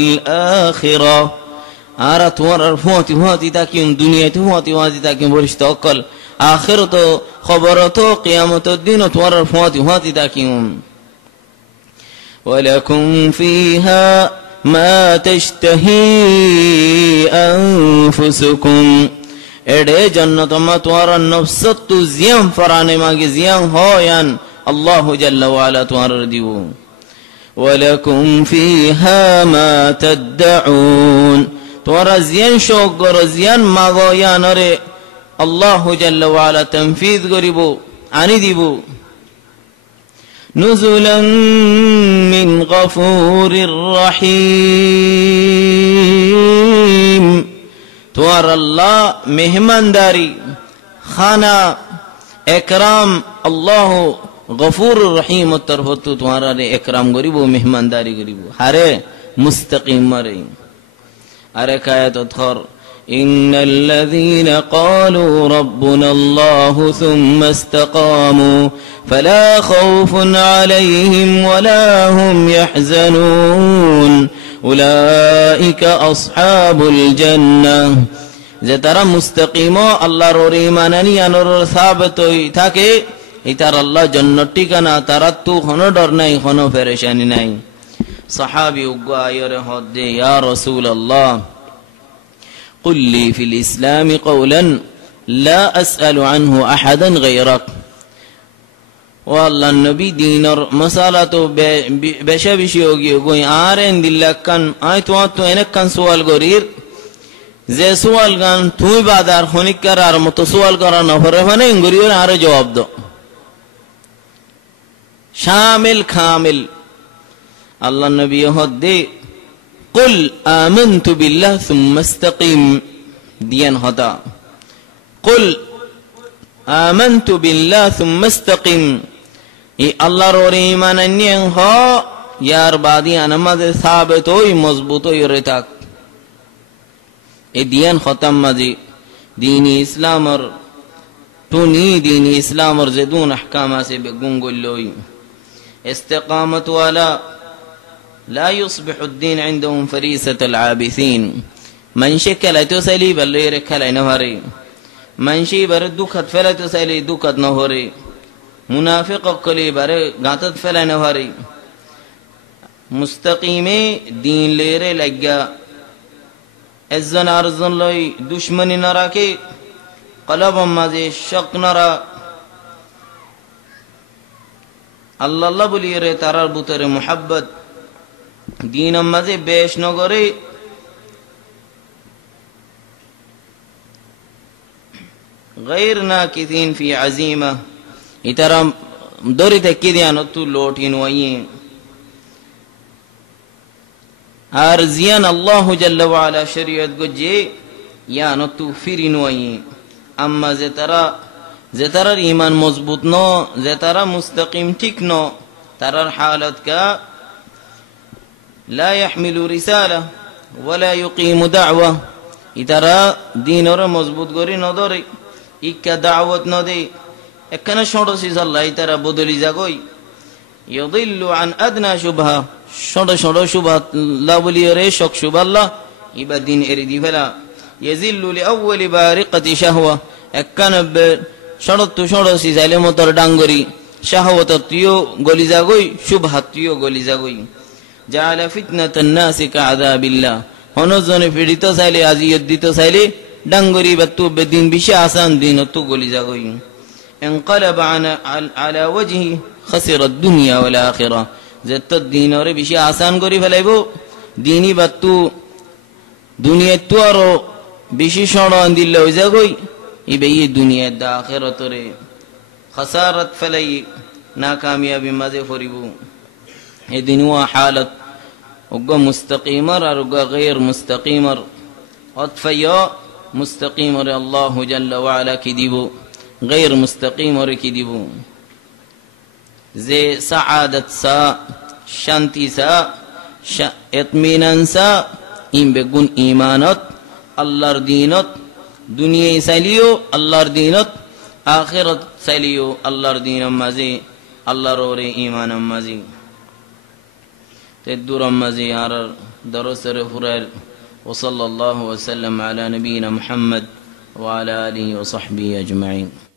الآخرة آرت ورر فوتي فوتي تاكيم دنيا فوتي فوتي تاكيم برشت أقل آخرته خبرته قيامته الدين ورر فوتي فوتي تاكيم ولكم فيها ما تشتهي أنفسكم এডে জন্নত তোমার নফসত জিয়াম ফরানে মাগে জিয়াম হয়ান আল্লাহু জাল্লা ওয়া আলা তোমার দিব ওয়ালাকুম ফিহা মা তাদউন তোরা জিয়ান শোকর জিয়ান মাগয়ানরে আল্লাহু জাল্লা ওয়া আলা তানফিজ করিব আনি দিব নুজুলান মিন গফুরির রহিম তোর আল্লাহ মেহমানদারি খানা একরাম আল্লাহ গফুর রহিম তরফত তোমার একরাম করিব মেহমানদারি করিব হারে মুস্তাকিম মারে আরে কায়াত থর ইন্নাল্লাযীনা ক্বালু রাব্বুনাল্লাহু সুম্মা ইসতাকামু ফালা খাউফুন আলাইহিম ওয়ালা হুম ইয়াহজানুন উলাইকা আসহাবুল জান্নাহ যে তারা মুস্তাকিম আল্লাহর ওরে ঈমানানি আনর সাবিত হই থাকে ইতার আল্লাহ জান্নাত ঠিকানা তারা তো কোনো ডর নাই কোনো পেরেশানি নাই সাহাবী উগ্গা আয়রে হদে ইয়া রাসূলুল্লাহ قل لي في الإسلام قولا لا أسأل عنه أحدا غيرك والله النبي دينر مسالته بشا بشيوغي يقول آرين دلك كان آيتوات إنك كان سؤال غرير زي سؤال كان توي بادار خونك كرار متو سؤال كرار نفره فانا انغريور آره جواب دو شامل كامل الله النبي يهدي قل آمنت بالله ثم استقيم ديان هدا قل آمنت بالله ثم استقيم الله روری ایمان انیان ها یار بادی انمد ثابت ہوئی مضبوط ہوئی رتاک ای دیان ختم مدی دینی اسلام اور تونی دینی اسلام اور زدون احکامہ سے بگنگل لوئی استقامت والا لا يصبح الدين عندهم فريسة العابثين من شكل تسلي بل يركل نهري من شي بر دكت فلا تسلي دكت نهري منافق کلی بره غاتت فلا نهاری مستقیم دین لیره لگا ازن ارزن لای دشمنی نرا که قلب مازه شق نرا الله الله بلیره ترار بوتر محبت دین مازه بیش نگره غیر ناکثین فی عزیمه इतरम दोरी तक्की दिया न तू लोटिन वही आरजियन अल्लाह जल्ला वाला शरीयत गुज्जे या न तू फिरिन वही अम्मा ज़ेतरा ईमान मजबूत नो ज़ेतरा मुस्तकीम ठीक नो तरर हालत का ला यहमिलु रिसाला वला युकीमु दावा इतरा दीन और मजबूत गोरी न दोरी इक्का दावत न दे একখানে ছোট সিজ আল্লাহ তারা বদলি যাগই ইয়দিল্লু আন আদনা শুবহা ছোট ছোট শুবহা লা বলিয়ে রে শক শুবহা আল্লাহ ইবাদিন এরি দি ফেলা ইয়াজিল্লু লিআউয়ালি বারিকাতি শাহওয়া একখানে ছোট ছোট সিজ আলে মতর ডাঙ্গরি শাহওয়াত তিও গলি যাগই শুবহা তিও গলি যাগই জাআলা ফিতনাতান নাসি কাআযাবিল্লাহ হনজনে পীড়িত চাইলে আজিয়ত দিত চাইলে ডাঙ্গরি বাতু বেদিন বিশা আসান দিন তো গলি যাগই انقلب على وجهه خسر الدنيا والآخرة زت الدين اور بشي آسان کری فلایبو دینی بتو دنیا تو اور بشي شڑو اندل لوزا کوئی ای بی دنیا د آخرت رے خسارت فلای ناکامیابی مزه فریبو ای دنیا حالت وگا مستقیمر اور وگا غیر مستقیمر اطفیا مستقیمر الله جل وعلا کی دیبو غیر مستقیم اور کی دیبو زی سعادت سا شانتی سا اطمینان سا این بگون ایمانت اللہ دینت دنیا سالیو اللہ دینت آخرت سالیو اللہ دین مزی اللہ رو ایمان مزی تدور مزی آرر দরসের ফুরার। وصلى الله وسلم على نبينا محمد وعلى آله وصحبه أجمعين.